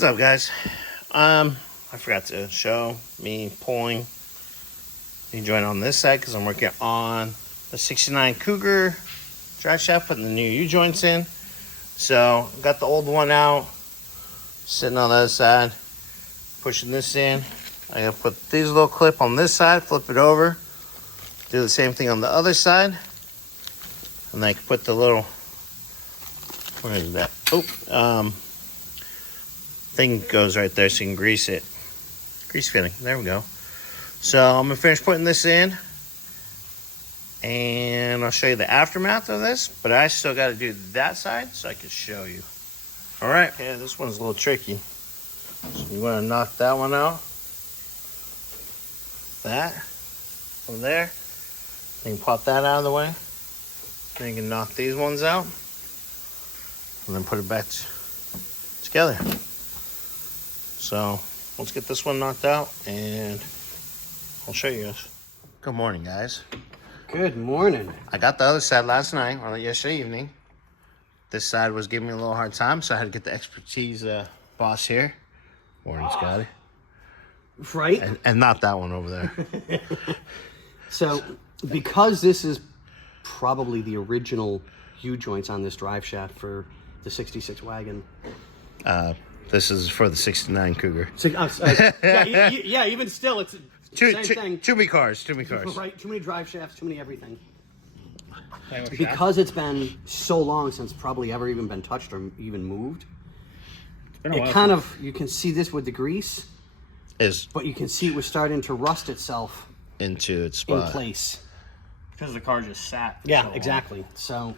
What's up, guys? I forgot to show me pulling the joint on this side because I'm working on the 69 Cougar Driveshaft, putting the new U-joints in. So got the old one out, sitting on the other side, pushing this in. I gotta put these little clip on this side, flip it over, do the same thing on the other side, and I can put the little, where is that? Thing goes right there so you can grease it. Grease fitting, there we go. So I'm gonna finish putting this in and I'll show you the aftermath of this, but I still gotta do that side so I can show you. All right, okay, this one's a little tricky. So you wanna knock that one out. That, over there. Then you pop that out of the way. Then you can knock these ones out. And then put it back together. So let's get this one knocked out and I'll show you guys. Good morning, guys. Good morning. I got the other side last night, or yesterday evening. This side was giving me a little hard time, so I had to get the expertise boss here. Morning, Scotty. Right? And not that one over there. So, because this is probably the original U-joints on this drive shaft for the 66 wagon. This is for the 69 Cougar. Yeah, even still, it's the same thing. Too many cars. Right, too many drive shafts, too many everything. Because it's been so long since probably ever even been touched or even moved. It kind of, you can see this with the grease, but you can see it was starting to rust itself into its spot. In place. Because the car just sat. Yeah, so exactly. So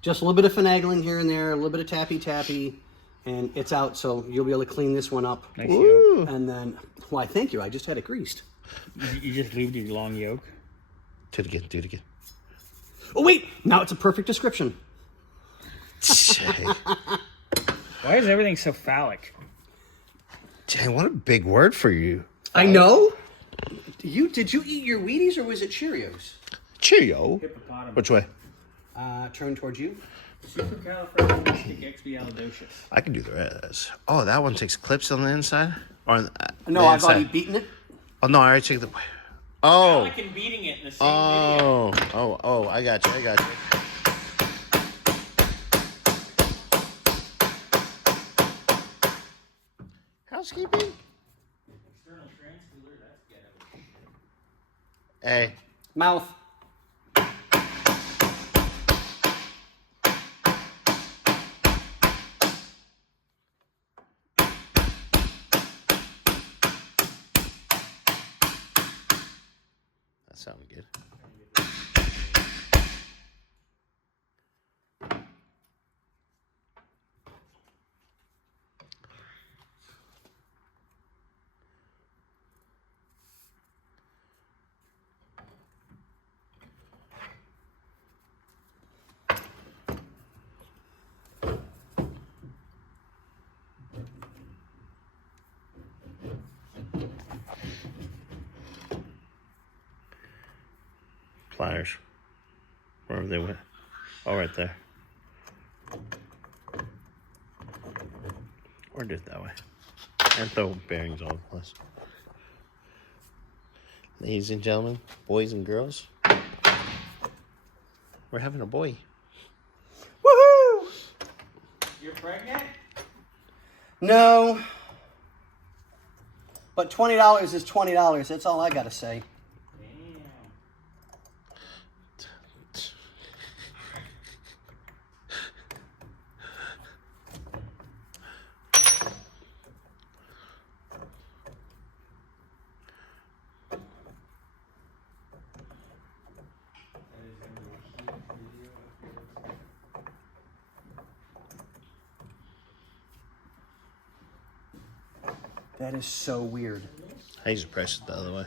just a little bit of finagling here and there, a little bit of tappy, and it's out. So you'll be able to clean this one up. Nice yoke. And then, why, thank you. I just had it greased. You just leave the long yoke. Do it again. Oh, wait. Now it's a perfect description. Why is everything so phallic? Dang, what a big word for you. I know. Did you eat your Wheaties or was it Cheerios? Cheerio. Hippopotamus. Which way? Turn towards you. Supercalifragilisticexpialidocious. I can do the rest. Oh, that one takes clips on the inside? Or on No, I've already beaten it. Oh, no, I already took the... Oh. I can beating it in the same video. Oh, I got you. Housekeeping? External transcooler, that's ghetto. Hey. Mouth. That sounded good. Pliers. Wherever they went. Oh, right there. Or do it that way. And throw bearings all over the place. Ladies and gentlemen, boys and girls, we're having a boy. Woohoo! You're pregnant? No. But $20 is $20. That's all I got to say. That is so weird. I just press it the other way.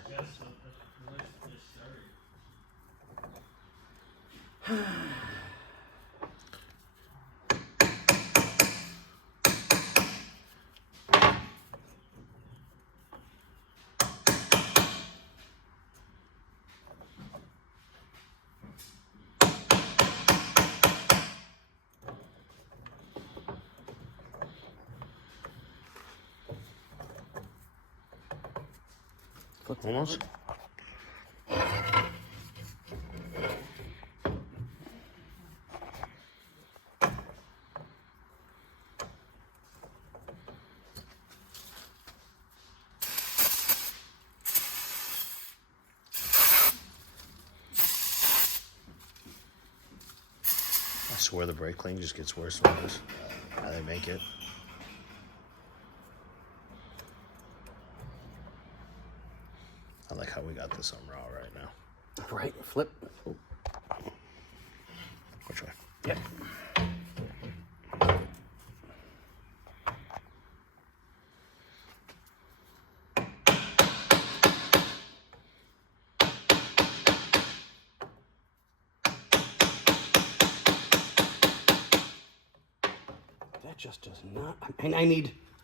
flip that Almost. over. I swear the brake clean just gets worse than this. How they make it. I like how we got this on raw right now. Right, flip. Oh. Which way? Yep. That just does not.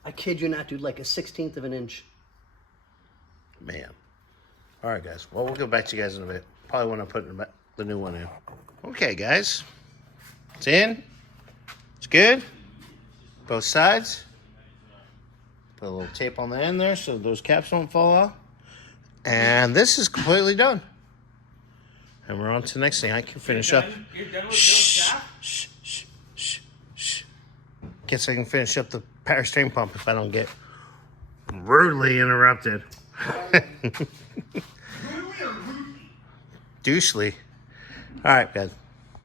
I kid you not, dude, like a 1/16 of an inch. Man. All right, guys. Well, we'll go back to you guys in a bit. Probably when I put the new one in. Okay, guys. It's in. It's good. Both sides. Put a little tape on the end there so those caps don't fall off. And this is completely done. And we're on to the next thing. I can finish up. You're done with Bill's shaft? Guess I can finish up the power steering pump if I don't get rudely interrupted. Douchely. All right, guys.